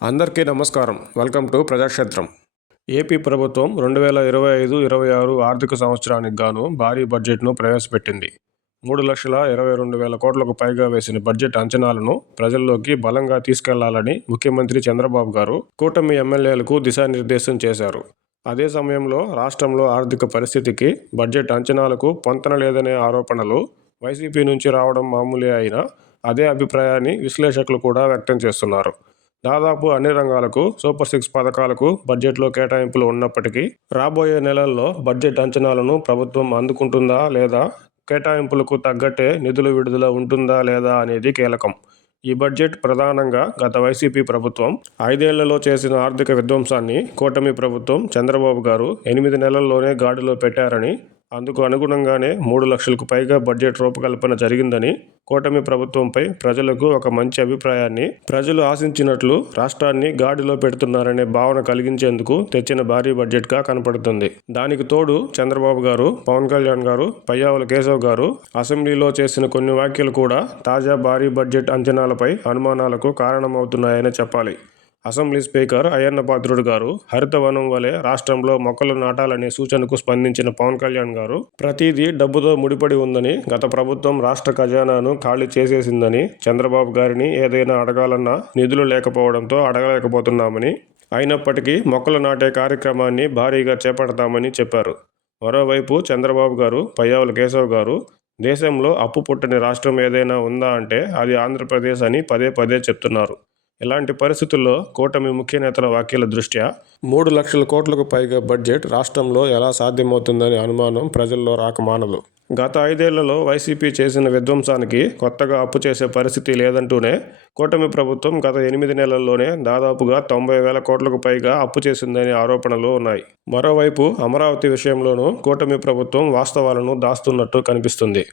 అందరికీ నమస్కారం. Welcome to ప్రజాక్షేత్రం. AP ప్రభుత్వం రెండు వేల ఇరవై ఐదు ఇరవై ఆరు ఆర్థిక సంవత్సరానికి గాను భారీ బడ్జెట్ను ప్రవేశపెట్టింది. మూడు లక్షల ఇరవై రెండు వేల కోట్లకు పైగా వేసిన బడ్జెట్ అంచనాలను ప్రజల్లోకి బలంగా తీసుకెళ్ళాలని ముఖ్యమంత్రి చంద్రబాబు గారు కూటమి ఎమ్మెల్యేలకు దిశానిర్దేశం చేశారు. అదే సమయంలో రాష్ట్రంలో ఆర్థిక పరిస్థితికి బడ్జెట్ అంచనాలకు పొంతన లేదనే ఆరోపణలు వైసీపీ నుంచి రావడం మామూలే అయినా అదే అభిప్రాయాన్ని విశ్లేషకులు కూడా వ్యక్తం చేస్తున్నారు. దాదాపు అన్ని రంగాలకు సూపర్ సిక్స్ పథకాలకు బడ్జెట్లో కేటాయింపులు ఉన్నప్పటికీ రాబోయే నెలల్లో బడ్జెట్ అంచనాలను ప్రభుత్వం అందుకుంటుందా లేదా కేటాయింపులకు తగ్గట్టే నిధులు విడుదల ఉంటుందా లేదా అనేది కీలకం. ఈ బడ్జెట్ ప్రధానంగా గత వైసీపీ ప్రభుత్వం ఐదేళ్ళలో చేసిన ఆర్థిక విధ్వంసాన్ని కూటమి ప్రభుత్వం చంద్రబాబు గారు ఎనిమిది నెలల్లోనే గాడిలో పెట్టారని అందుకు అనుగుణంగానే మూడు లక్షలకు పైగా బడ్జెట్ రూపకల్పన జరిగిందని కూటమి ప్రభుత్వంపై ప్రజలకు ఒక మంచి అభిప్రాయాన్ని ప్రజలు ఆశించినట్లు రాష్ట్రాన్ని గాడిలో పెడుతున్నారనే భావన కలిగించేందుకు తెచ్చిన భారీ బడ్జెట్గా కనపడుతుంది. దానికి తోడు చంద్రబాబు గారు పవన్ కళ్యాణ్ గారు పయ్యావుల కేశవ్ గారు అసెంబ్లీలో చేసిన కొన్ని వ్యాఖ్యలు కూడా తాజా భారీ బడ్జెట్ అంచనాలపై అనుమానాలకు కారణమవుతున్నాయని చెప్పాలి. అసెంబ్లీ స్పీకర్ అయ్యన్నపాత్రుడు గారు హరితవనం వలె రాష్ట్రంలో మొక్కలు నాటాలనే సూచనకు స్పందించిన పవన్ కళ్యాణ్ గారు ప్రతిదీ డబ్బుతో ముడిపడి ఉందని గత ప్రభుత్వం రాష్ట్ర ఖజానాను ఖాళీ చేసేసిందని చంద్రబాబు గారిని ఏదైనా అడగాలన్నా నిధులు లేకపోవడంతో అడగలేకపోతున్నామని అయినప్పటికీ మొక్కలు నాటే కార్యక్రమాన్ని భారీగా చేపడతామని చెప్పారు. మరోవైపు చంద్రబాబు గారు పయ్యావుల కేశవ్ గారు దేశంలో అప్పు పుట్టని రాష్ట్రం ఏదైనా ఉందా అంటే అది ఆంధ్రప్రదేశ్ అని పదే పదే చెప్తున్నారు. ఇలాంటి పరిస్థితుల్లో కూటమి ముఖ్య నేతల వ్యాఖ్యల దృష్ట్యా మూడు లక్షల కోట్లకు పైగా బడ్జెట్ రాష్ట్రంలో ఎలా సాధ్యమవుతుందనే అనుమానం ప్రజల్లో రాకమానదు గత ఐదేళ్ళలో వైసీపీ చేసిన విధ్వంసానికి కొత్తగా అప్పు చేసే పరిస్థితి లేదంటూనే కూటమి ప్రభుత్వం గత ఎనిమిది నెలల్లోనే దాదాపుగా తొంభై వేల కోట్లకు పైగా అప్పు చేసిందనే ఆరోపణలు ఉన్నాయి. మరోవైపు అమరావతి విషయంలోనూ కూటమి ప్రభుత్వం వాస్తవాలను దాస్తున్నట్టు కనిపిస్తుంది.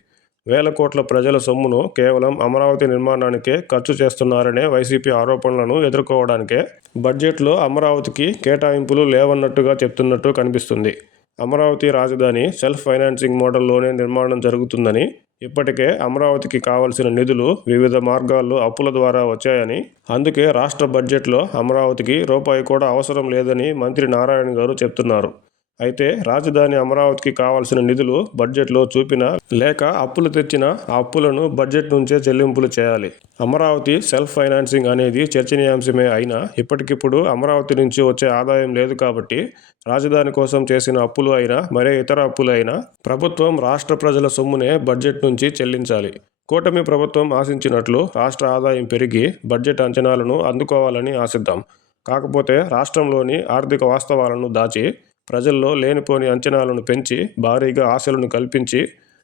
వేల కోట్ల ప్రజల సొమ్మును కేవలం అమరావతి నిర్మాణానికే ఖర్చు చేస్తున్నారనే వైసీపీ ఆరోపణలను ఎదుర్కోవడానికే బడ్జెట్లో అమరావతికి కేటాయింపులు లేవన్నట్టుగా చెప్తున్నట్టు కనిపిస్తుంది. అమరావతి రాజధాని సెల్ఫ్ ఫైనాన్సింగ్ మోడల్లోనే నిర్మాణం జరుగుతుందని ఇప్పటికే అమరావతికి కావలసిన నిధులు వివిధ మార్గాల్లో అప్పుల ద్వారా వచ్చాయని అందుకే రాష్ట్ర బడ్జెట్లో అమరావతికి రూపాయి కూడా అవసరం లేదని మంత్రి నారాయణ గారు చెప్తున్నారు. అయితే రాజధాని అమరావతికి కావాల్సిన నిధులు బడ్జెట్లో చూపిన లేక అప్పులు తెచ్చిన ఆ అప్పులను బడ్జెట్ నుంచే చెల్లింపులు చేయాలి. అమరావతి సెల్ఫ్ ఫైనాన్సింగ్ అనేది చర్చనీయాంశమే అయినా ఇప్పటికిప్పుడు అమరావతి నుంచి వచ్చే ఆదాయం లేదు కాబట్టి రాజధాని కోసం చేసిన అప్పులు అయినా మరే ఇతర అప్పులు అయినా ప్రభుత్వం రాష్ట్ర ప్రజల సొమ్మునే బడ్జెట్ నుంచి చెల్లించాలి. కూటమి ప్రభుత్వం ఆశించినట్లు రాష్ట్ర ఆదాయం పెరిగి బడ్జెట్ అంచనాలను అందుకోవాలని ఆశిద్దాం. కాకపోతే రాష్ట్రంలోని ఆర్థిక వాస్తవాలను దాచి ప్రజల్లో లేనిపోని అంచనాలను పెంచి భారీగా ఆశలను కల్పించి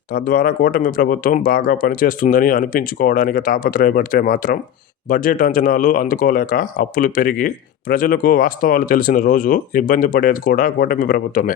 తద్వారా కూటమి ప్రభుత్వం బాగా పనిచేస్తుందని అనిపించుకోవడానికి తాపత్రయపడితే మాత్రం బడ్జెట్ అంచనాలు అందుకోలేక అప్పులు పెరిగి ప్రజలకు వాస్తవాలు తెలిసిన రోజు ఇబ్బంది పడేది కూడా కూటమి ప్రభుత్వమే.